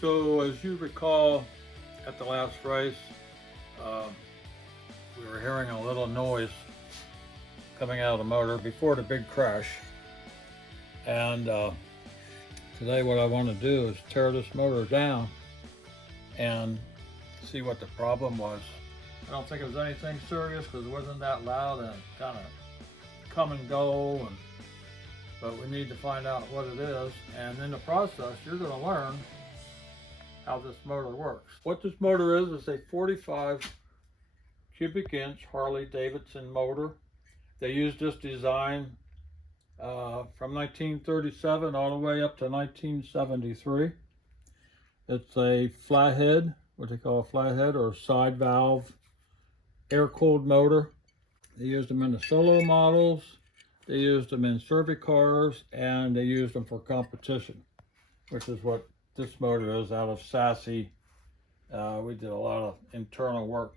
So as you recall, at the last race, we were hearing a little noise coming out of the motor before the big crash. And today what I want to do is tear this motor down and see what the problem was. I don't think it was anything serious because it wasn't that loud and kind of come and go, but we need to find out what it is, and in the process you're going to learn how this motor works. What this motor is a 45 cubic inch Harley Davidson motor. They used this design from 1937 all the way up to 1973. It's a flathead, what they call a flathead or side valve air-cooled motor. They used them in the solo models, they used them in survey cars, and they used them for competition, which is what this motor is out of Sassy. We did a lot of internal work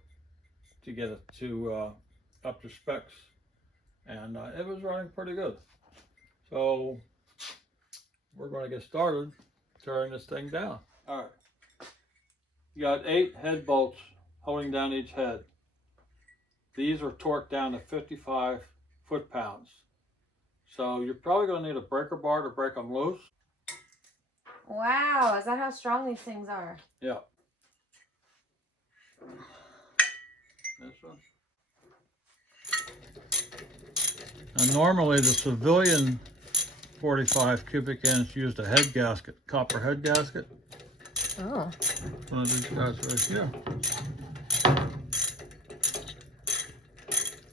to get it to up to specs, and it was running pretty good. So we're going to get started tearing this thing down. All right, you got 8 head bolts holding down each head. These are torqued down to 55 foot-pounds. So you're probably going to need a breaker bar to break them loose. Wow, is that how strong these things are? Yeah. This one. Now normally the civilian 45 cubic inch used a head gasket, copper head gasket. Oh. One of these guys right here.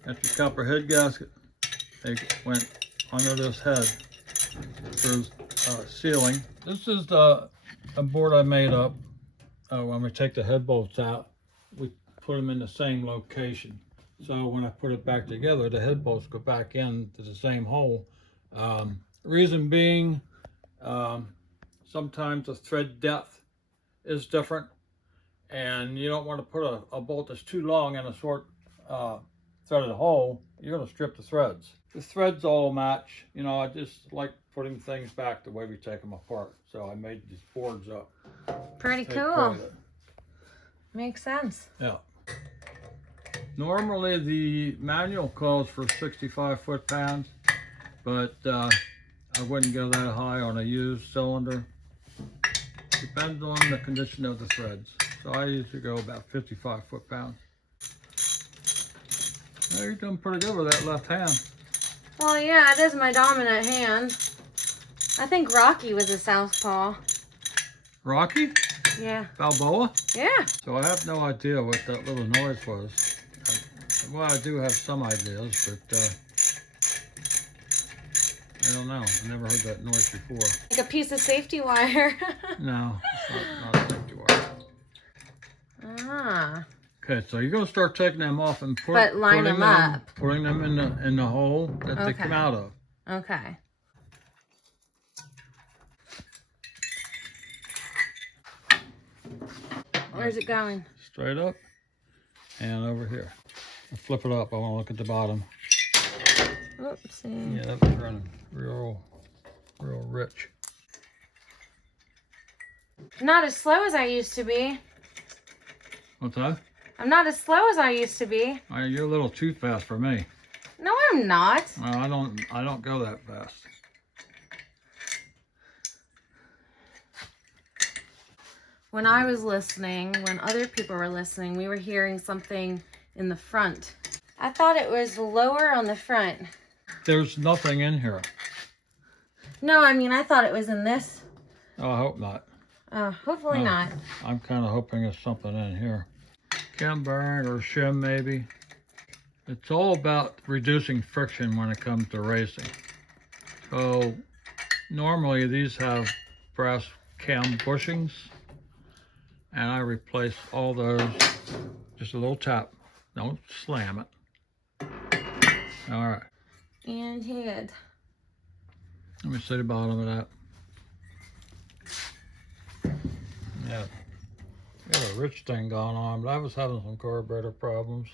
That's your copper head gasket. They went under this head for sealing. This is a board I made up. When we take the head bolts out, we put them in the same location. So when I put it back together, the head bolts go back into the same hole. Reason being, sometimes the thread depth is different, and you don't want to put a bolt that's too long in a short threaded hole. You're going to strip the threads. The threads all match. You know, I just like putting things back the way we take them apart. So I made these boards up. Pretty cool. Makes sense. Yeah. Normally the manual calls for 65 foot-pounds, but I wouldn't go that high on a used cylinder. Depends on the condition of the threads. So I usually go about 55 foot-pounds. Now you're doing pretty good with that left hand. Well, yeah, it is my dominant hand. I think Rocky was a southpaw. Rocky? Yeah. Balboa? Yeah. So I have no idea what that little noise was. Well, I do have some ideas, but I don't know. I never heard that noise before. Like a piece of safety wire. No, it's not a safety wire. Ah. Okay, so you're going to start taking them off and line them up. Putting them in the hole that they come out of. Okay. Where's it going? Straight up and over here. I'll flip it up. I want to look at the bottom. Oopsie. Yeah, that was running real rich. Not as slow as I used to be. What's that? I'm not as slow as I used to be. You're a little too fast for me. No, I'm not. Well, I don't go that fast. When I was listening, when other people were listening, we were hearing something in the front. I thought it was lower on the front. There's nothing in here. No, I mean, I thought it was in this. Oh, I hope not. Hopefully not. I'm kind of hoping there's something in here. Cam bearing or shim maybe. It's all about reducing friction when it comes to racing. So normally these have brass cam bushings, and I replace all those. Just a little tap. Don't slam it. All right. And head. Let me see the bottom of that. Yeah. Got a rich thing going on, but I was having some carburetor problems.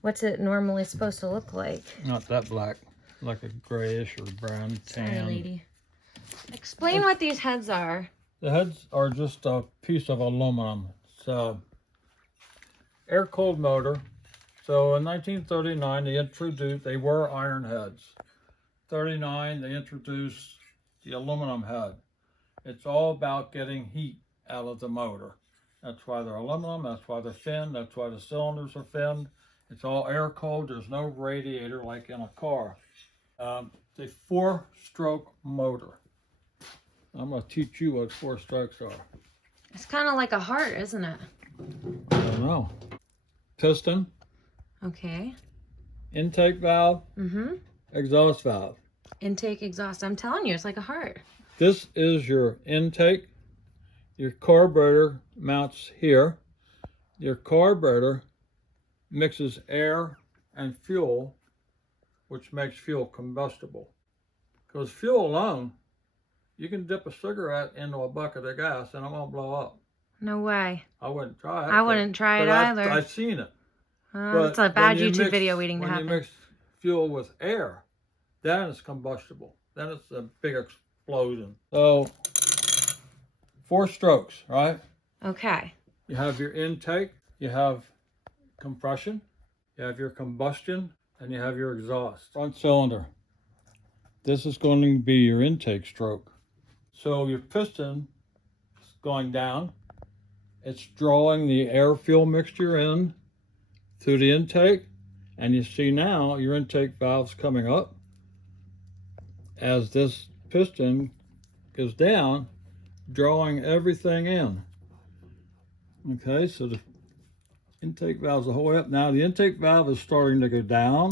What's it normally supposed to look like? Not that black, like a grayish or brown tan. Sorry, lady. Explain what these heads are. The heads are just a piece of aluminum. It's a air-cooled motor. So in 1939, they were iron heads. 39, they introduced the aluminum head. It's all about getting heat out of the motor. That's why they're aluminum, that's why they're finned, that's why the cylinders are finned. It's all air-cooled, there's no radiator like in a car. The 4-stroke motor. I'm going to teach you what 4 strokes are. It's kind of like a heart, isn't it? I don't know. Piston. Okay. Intake valve. Mm-hmm. Exhaust valve. Intake, exhaust. I'm telling you, it's like a heart. This is your intake. Your carburetor mounts here. Your carburetor mixes air and fuel, which makes fuel combustible. Because fuel alone, you can dip a cigarette into a bucket of gas and it won't blow up. No way. I wouldn't try it. I wouldn't try it either. I've seen it. It's a bad YouTube video waiting to happen. When you mix fuel with air, then it's combustible. Then it's a big explosion. So, 4 strokes, right? Okay. You have your intake, you have compression, you have your combustion, and you have your exhaust. Front cylinder. This is going to be your intake stroke. So your piston is going down. It's drawing the air-fuel mixture in through the intake, and you see now your intake valve's coming up as this piston goes down, drawing everything in. Okay, so the intake valve's the whole way up. Now the intake valve is starting to go down.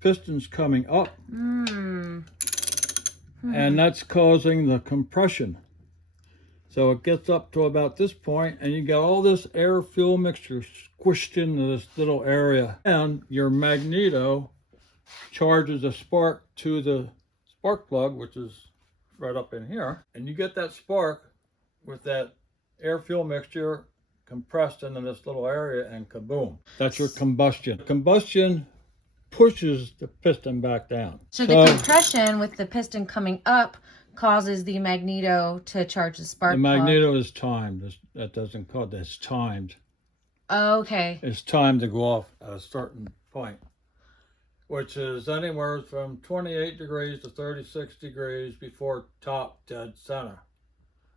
Piston's coming up. And that's causing the compression. So it gets up to about this point, and you got all this air-fuel mixture squished into this little area. And your magneto charges a spark to the spark plug, which is right up in here. And you get that spark with that air-fuel mixture compressed into this little area, and kaboom. That's your combustion. Combustion pushes the piston back down. So the compression with the piston coming up causes the magneto to charge the spark plug. The magneto is timed. That doesn't call it. It's timed. Okay. It's timed to go off at a certain point, which is anywhere from 28 degrees to 36 degrees before top dead center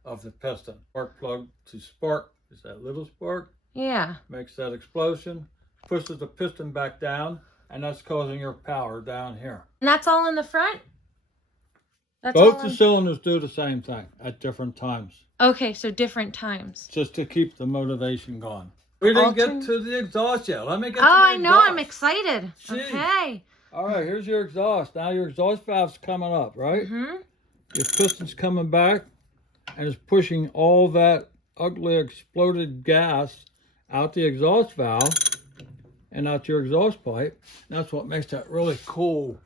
of the piston. Spark plug to spark is that little spark. Yeah. Makes that explosion, pushes the piston back down, and that's causing your power down here. And that's all in the front? Both the cylinders do the same thing at different times. Okay, so different times. Just to keep the motivation going. We didn't get to the exhaust yet. Let me get to the exhaust. I know. I'm excited. Gee. Okay. All right, here's your exhaust. Now your exhaust valve's coming up, right? Mm-hmm. Your piston's coming back, and it's pushing all that ugly exploded gas out the exhaust valve and out your exhaust pipe. And that's what makes that really cool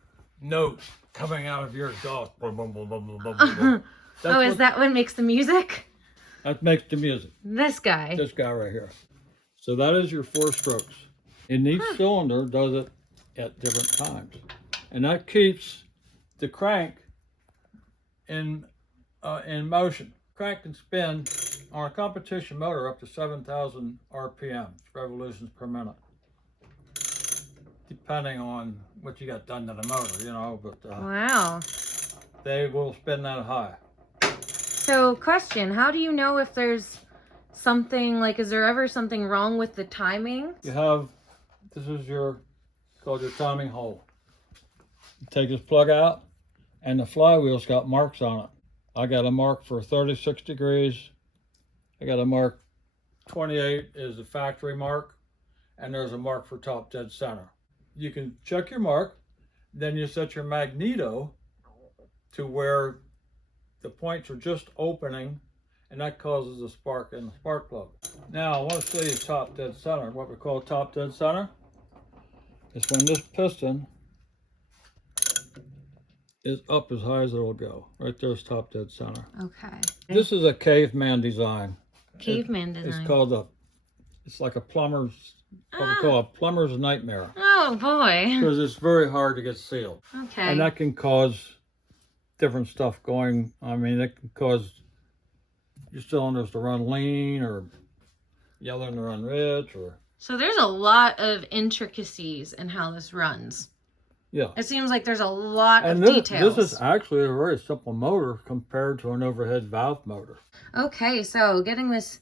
note coming out of your exhaust. Is that what makes the music? That makes the music. This guy. This guy right here. So that is your 4 strokes. And each cylinder does it at different times. And that keeps the crank in motion. Crank can spin on a competition motor up to 7,000 RPM, revolutions per minute. Depending on what you got done to the motor, you know, but wow. They will spin that high. So question, how do you know if there's something, like, is there ever something wrong with the timing? You have, this is called your timing hole. You take this plug out, and the flywheel's got marks on it. I got a mark for 36 degrees. I got a mark 28 is the factory mark, and there's a mark for top dead center. You can check your mark, then you set your magneto to where the points are just opening, and that causes a spark in the spark plug. Now I want to show you top dead center. What we call top dead center is when this piston is up as high as it'll go. Right there's top dead center. Okay. This is a caveman design. Caveman design. It's called it's like a plumber's, what we call a plumber's nightmare. Oh boy. Because it's very hard to get sealed. Okay. And that can cause different stuff going. I mean, it can cause your cylinders to run lean or yellow to run rich or... So there's a lot of intricacies in how this runs. Yeah. It seems like there's a lot of this, details. This is actually a very simple motor compared to an overhead valve motor. Okay, so getting this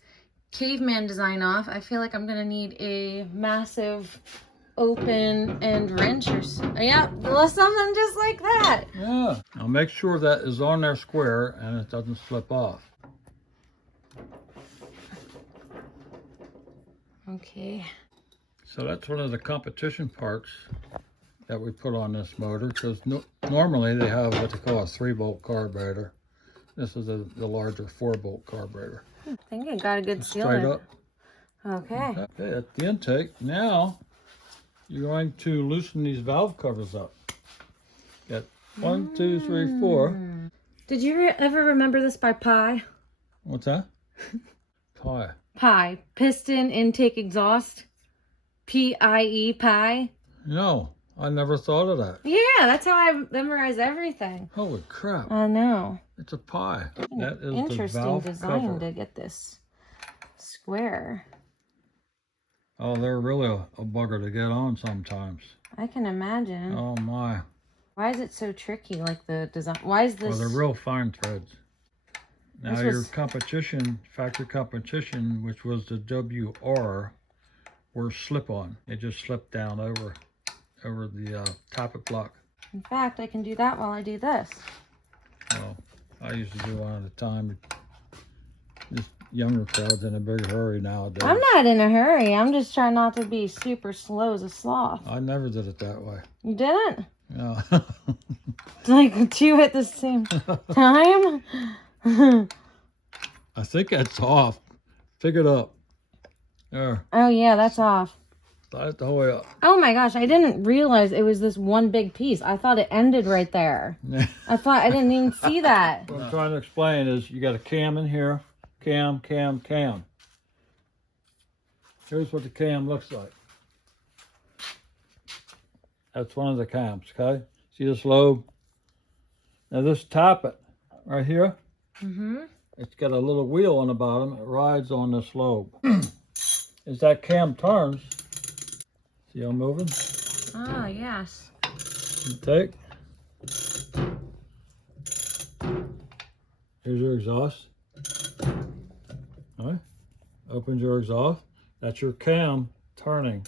caveman design off, I feel like I'm going to need a massive open end wrench or yeah, something just like that. Yeah. Now make sure that is on there square and it doesn't slip off. Okay. So that's one of the competition parts that we put on this motor, because normally they have what they call a 3-bolt carburetor. This is the larger 4-bolt carburetor. I think I got a good seal Straight there. up. Okay. Okay, at the intake, now you're going to loosen these valve covers up. Got 1, 2, 3, 4. Did you ever remember this by pi? What's that? Pi. Pi. Piston intake exhaust. P-I-E, pi. No, I never thought of that. Yeah, that's how I memorize everything. Holy crap. I know. It's a pi. That is Interesting the valve design cover. to get this square. Oh, they're really a bugger to get on sometimes. I can imagine. Oh my. Why is it so tricky, like the design? Why is this? Well, they're real fine threads. Now This your was- competition, factory competition, which was the WR, were slip-on. It just slipped down over the tappet block. In fact, I can do that while I do this. Well, I used to do one at a time. This younger crowd's in a big hurry nowadays. I'm not in a hurry. I'm just trying not to be super slow as a sloth. I never did it that way. You didn't? Yeah. Like 2 at the same time? I think that's off. Pick it up. There. Oh, yeah, that's off. Slide it the whole way up. Oh my gosh, I didn't realize it was this one big piece. I thought it ended right there. I didn't even see that. What I'm trying to explain is you got a cam in here. Cam, cam, cam. Here's what the cam looks like. That's one of the cams, okay? See this lobe? Now this tappet right here, it's got a little wheel on the bottom. It rides on this lobe. As that cam turns, see how I'm moving? Oh, yes. Intake. Here's your exhaust. All right. Opens your exhaust. That's your cam turning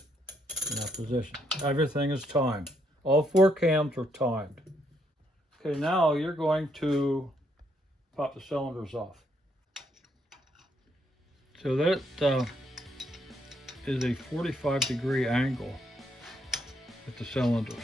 in that position. Everything is timed. All 4 cams are timed. Okay, now you're going to pop the cylinders off. So that is a 45-degree angle with the cylinders.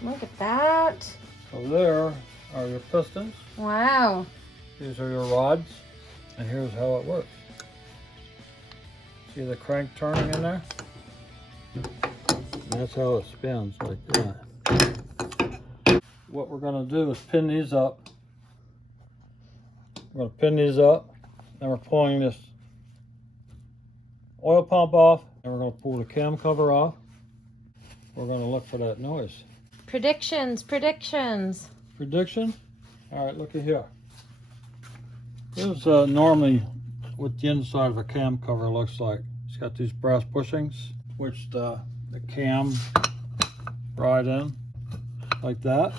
Look at that. So there are your pistons. Wow. These are your rods, and here's how it works. See the crank turning in there? And that's how it spins, like that. What we're going to do is pin these up. We're going to pin these up, and we're pulling this oil pump off, and we're going to pull the cam cover off. We're going to look for that noise. Predictions. Prediction? All right, look at here. This is normally what the inside of a cam cover looks like. It's got these brass bushings, which the cam ride in, like that.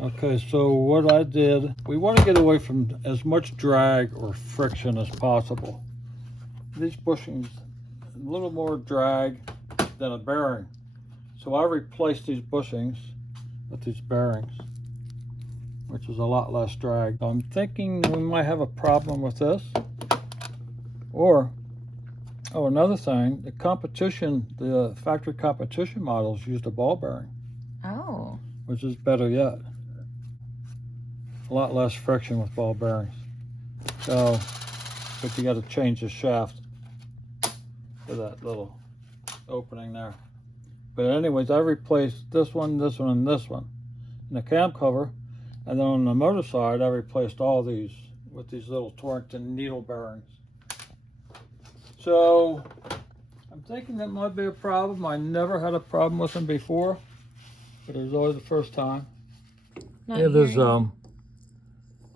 Okay, so what I did, we want to get away from as much drag or friction as possible. These bushings, a little more drag than a bearing. So I replaced these bushings with these bearings, which is a lot less drag. I'm thinking we might have a problem with this. Or, oh, another thing, the factory competition models used a ball bearing. Oh. Which is better yet. A lot less friction with ball bearings. So, but you got to change the shaft for that little opening there. But anyways, I replaced this one, and this one. And the cam cover And then on the motor side, I replaced all these with these little Torrington needle bearings. So I'm thinking that might be a problem. I never had a problem with them before, but it was always the first time. Yeah, there's a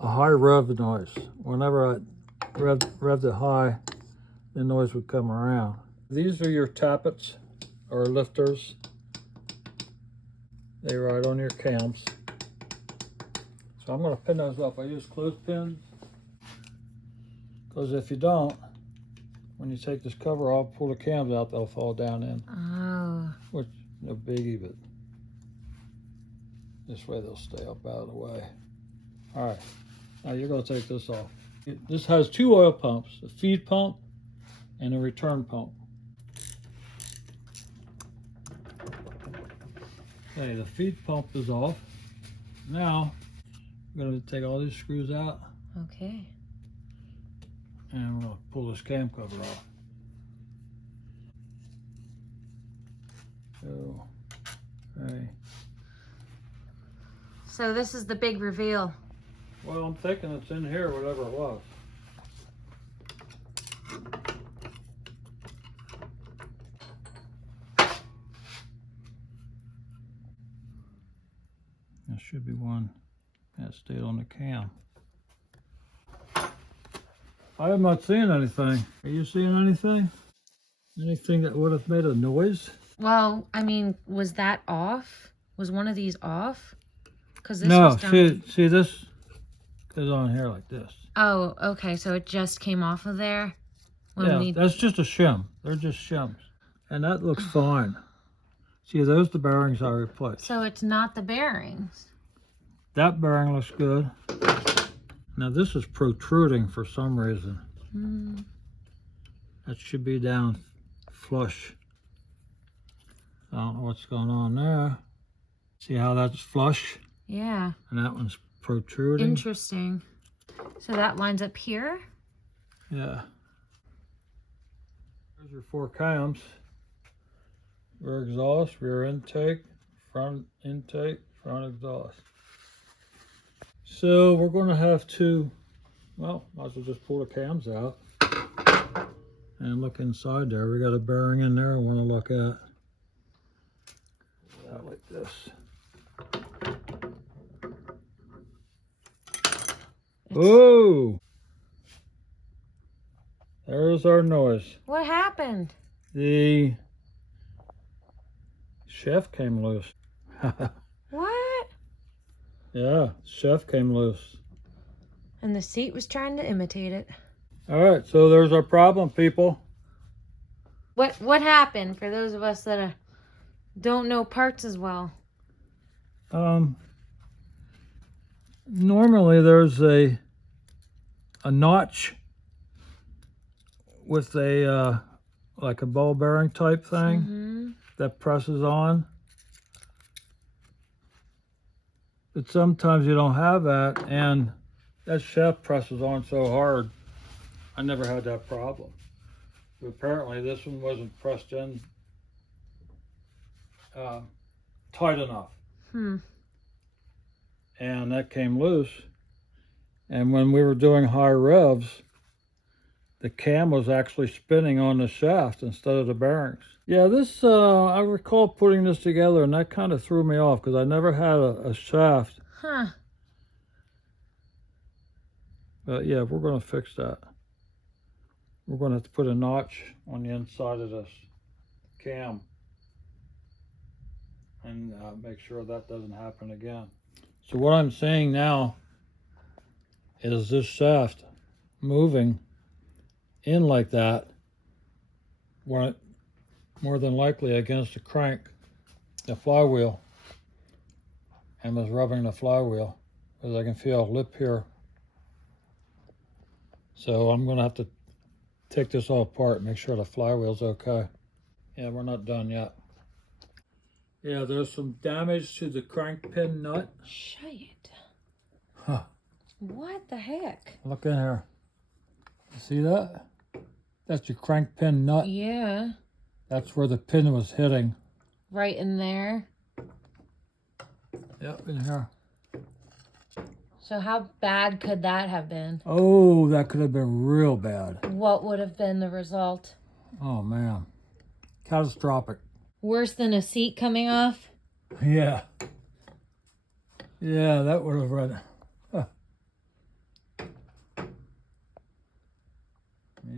high rev noise. Whenever I revved it high, the noise would come around. These are your tappets or lifters. They ride on your cams. So I'm going to pin those up. I use clothespins because if you don't, when you take this cover off, pull the cams out, they'll fall down in. Oh. Which, no biggie, but this way they'll stay up out of the way. All right, now you're going to take this off. This has two oil pumps, a feed pump and a return pump. Okay, the feed pump is off. Now, I'm going to take all these screws out. Okay. And I'm going to pull this cam cover off. So, okay. So this is the big reveal. Well, I'm thinking it's in here, whatever it was. There should be one that stayed on the cam. I am not seeing anything. Are you seeing anything? Anything that would have made a noise? Well, I mean, was that off? Was one of these off? Because this No, was down. see this goes on here like this. Oh, okay. So it just came off of there. Yeah, that's just a shim. They're just shims, and that looks fine. See, those the bearings I replaced. So it's not the bearings. That bearing looks good. Now this is protruding for some reason. That should be down flush. I don't know what's going on there. See how that's flush? Yeah. And that one's protruding. Interesting. So that lines up here? Yeah. There's your 4 cams. Rear exhaust, rear intake, front exhaust. So we're going to have to, well, might as well just pull the cams out and look inside there. We got a bearing in there I want to look at. Out like this. Oh! There's our noise. What happened? The shaft came loose. What? Yeah, shaft came loose. And the seat was trying to imitate it. All right, so there's our problem, people. What happened for those of us that don't know parts as well? Normally there's a notch with a like a ball bearing type thing that presses on. But sometimes you don't have that, and that shaft presses on so hard. I never had that problem. But apparently this one wasn't pressed in tight enough. And that came loose. And when we were doing high revs, the cam was actually spinning on the shaft instead of the bearings. Yeah, this, I recall putting this together, and that kind of threw me off because I never had a shaft. But yeah, we're going to fix that. We're going to have to put a notch on the inside of this cam and make sure that doesn't happen again. So what I'm saying now is this shaft moving in like that, more than likely against the crank, the flywheel, and was rubbing the flywheel, because I can feel a lip here. So I'm going to have to take this all apart and make sure the flywheel's okay. Yeah, we're not done yet. Yeah, there's some damage to the crank pin nut. Shit. Huh. What the heck? Look in here. You see that? That's your crank pin nut. Yeah. That's where the pin was hitting. Right in there. Yep, in here. So how bad could that have been? Oh, that could have been real bad. What would have been the result? Oh, man. Catastrophic. Worse than a seat coming off? Yeah. Yeah, that would have run. Huh.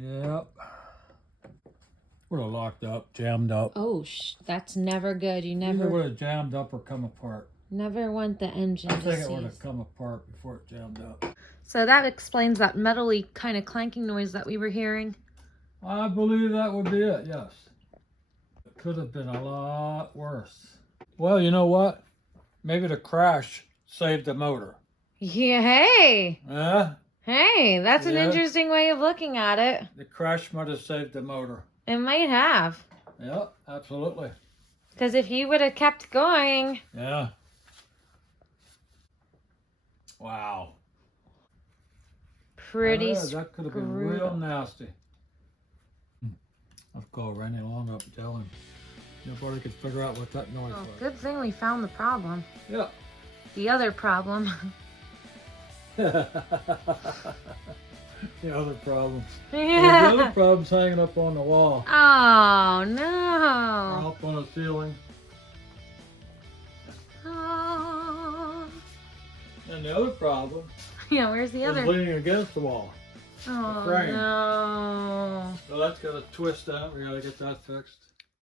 Yep. Would have locked up, jammed up. Oh, that's never good. You Either never would have jammed up or come apart. never want the engine I to think it would seize. have come apart before it jammed up. So that explains that metally kind of clanking noise that we were hearing. I believe that would be it, yes. It could have been a lot worse. Well, you know what? Maybe the crash saved the motor. Yeah, hey. Yeah? Hey, that's an Yeah. interesting way of looking at it. The crash might have saved the motor. It might have. Yeah, absolutely. Because if you would have kept going. Yeah. Wow. Pretty that could have been real nasty. I've called Randy long up and tell him. Nobody could figure out what that noise was. Good thing we found the problem. Yeah. The other problem. The other problem. Yeah. The other problem's hanging up on the wall. Oh, no. Up on the ceiling. Oh. And the other problem Yeah, where's the is other? leaning against the wall. Oh, frame. no. So that's got to twist out. We got to get that fixed.